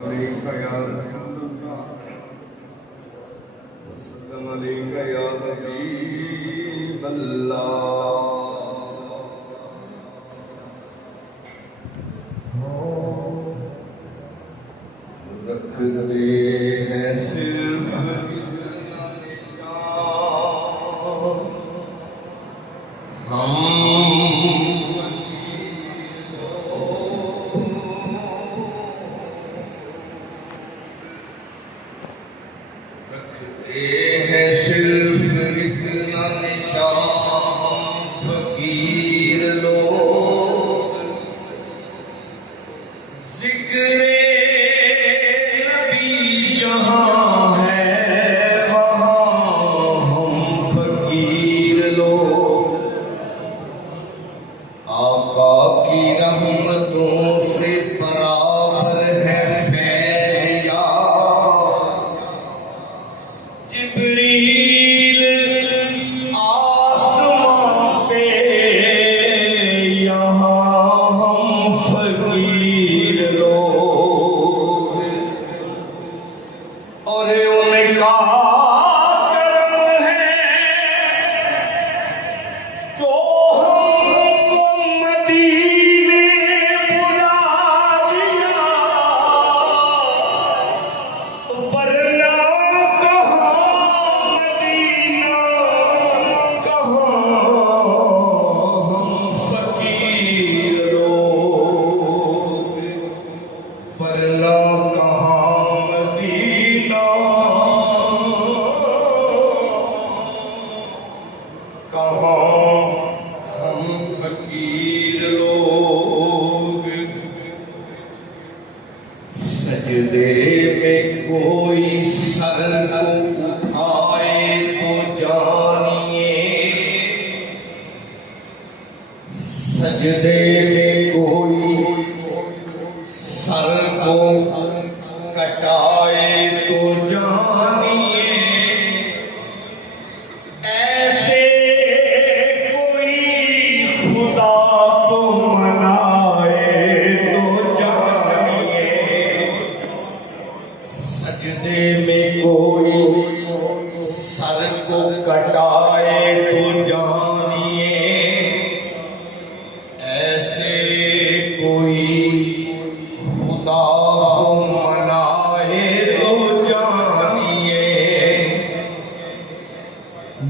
عليك يا رسول الله وسلم عليك يا حبيب الله रखते हैं सिर्फ इतना निशान हम सिर्फ इतना निशान फकीर लोग जिक्रे नबी जहाँ है वहाँ हम फकीर लोग आका की रहमतों से बराबर है फैज़ जिब्रील आसमां पे यहाँ हम फकीर लोग और उनका करम है जो हमको मदीने बुला लिया वरना सजदे में कोई सर को उठाए तो जानिए सजदे में कोई सर को कटाए तो जानिए ऐसे कोई खुदा को मनाए तो जानिए सजदे में कोई सर को कटाए तो जानिए ऐसे कोई खुदा को मनाए तो जानिए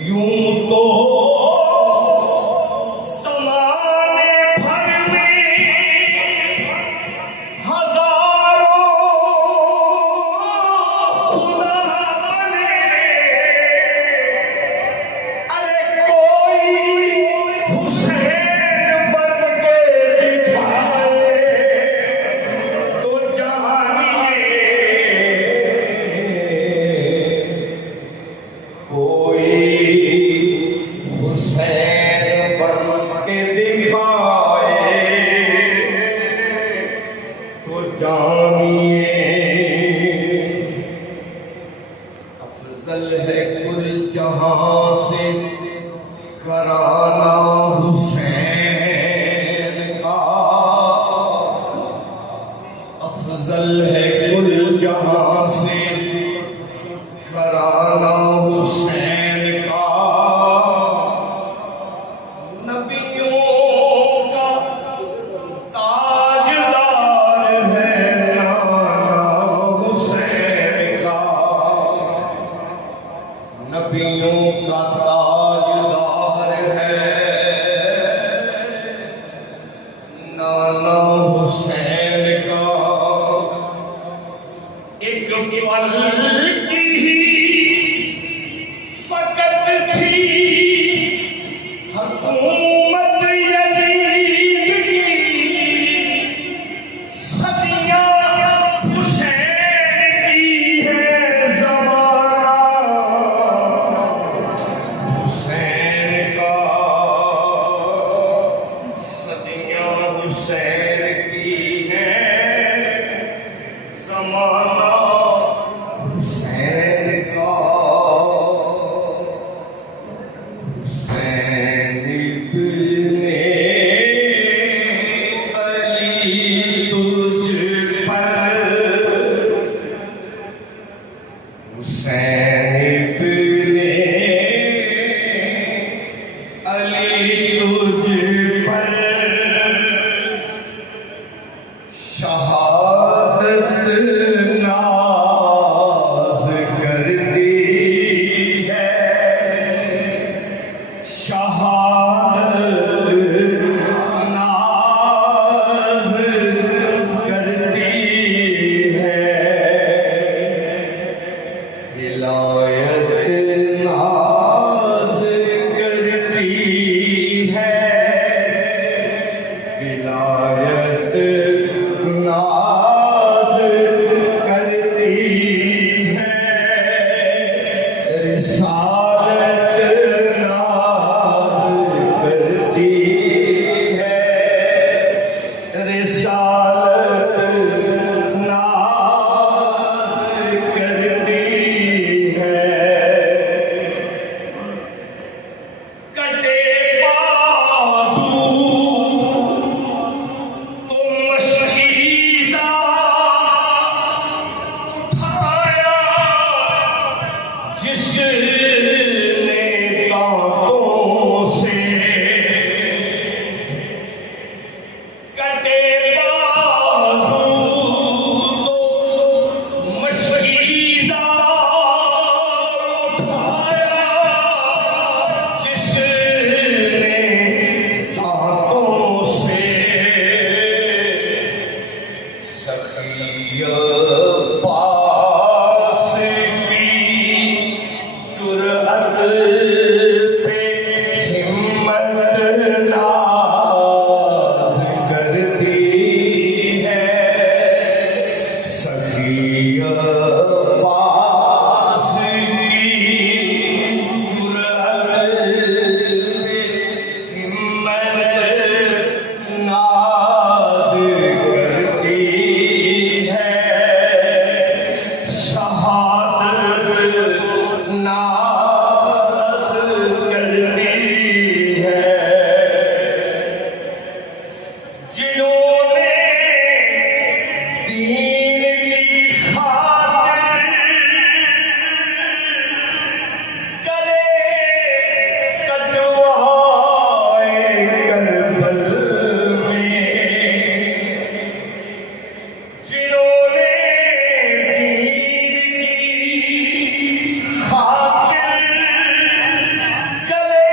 यूं तो ज़माने भर में हजारों खुदा बने अरे कोई हुसैन बन के दिखाए तो जानिए कोई हुसैन बन के दिखाए तो जानिए अफजल है कुल जहां से घराना हुसैन का अफजल है कुल जहां से घराना हुसैन का नबियों का ताजदार है नाना हुसैन का नबियों का ताजदार है नाना हुसैन का एक पल की ही फकत थी हुकूमत यजीद की सदियां हुसैन की है ज़माना हुसैन का सदियां हुसैन की है ज़माना हुसैन का हुसैन इब्ने अली तुझ पर पास की जुर्अत पे हिम्मत नाज करती है सखी पास की जुर्अत पे हिम्मत नाज करती है शहादत नाज करती है जिन्होंने दीन की खातिर गले कटवाए करबल में जिन्होंने दीन की खातिर गले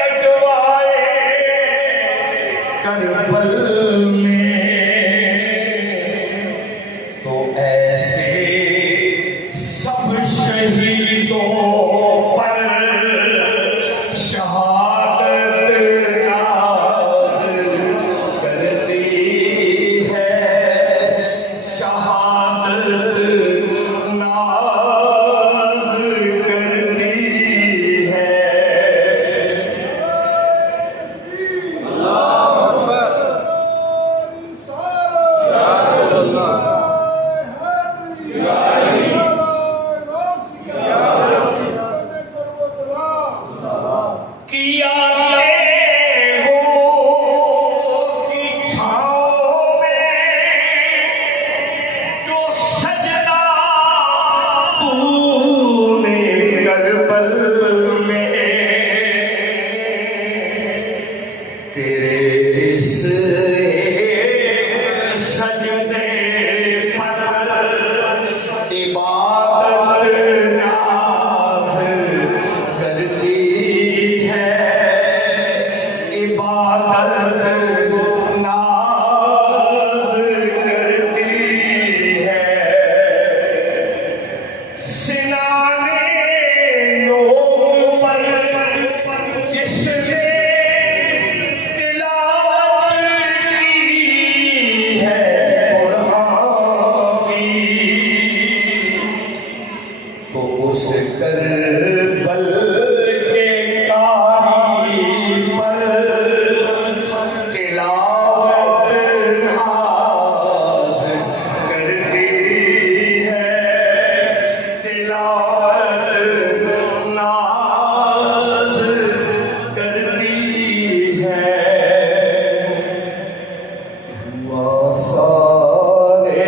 कटवाए करबल में तो ऐसे सब शहीदों पर शहादत नाज करती है शहादत नाज करती है किया की छाँव में जो सजदा तूने करबल में तेरे इस सजदे पर इबादत नाज करती है इबादत नाज करती है सिनाने लोग पर जिसने तिलावत की है कुरान की तो उस करबल के कारी पर तिलावत नाज करती है तिलावत नाज करती है हुआ सारे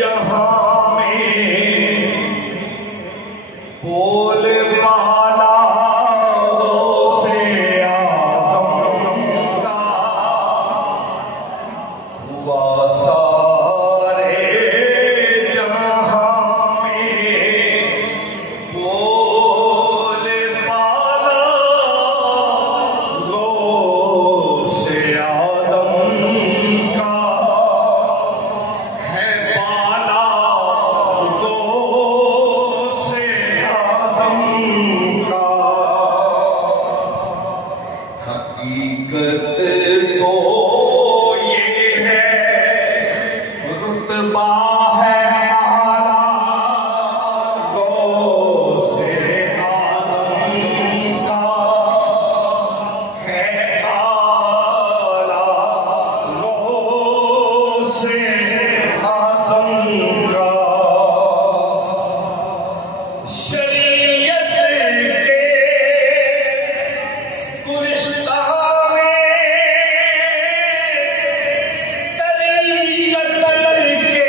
जहां में बोल माला से आदम का हुआ सारे जहां में बोल माला से आदम का है पाला से आदम का हकीकत तो ये है रुतबा है आला से आदम का है आला से आदम का शरीयत के गुलिस्तान में तरीक़त के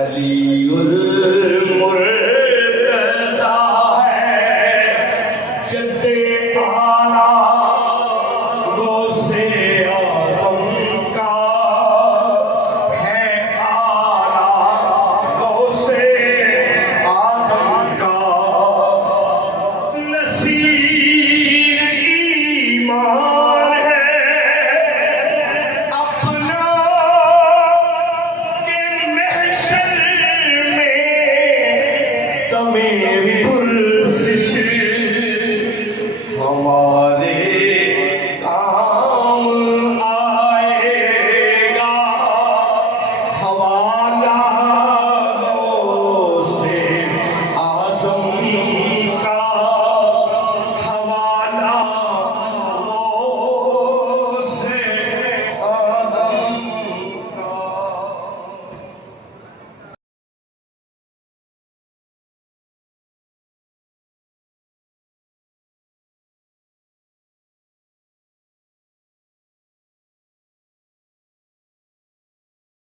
अलीउल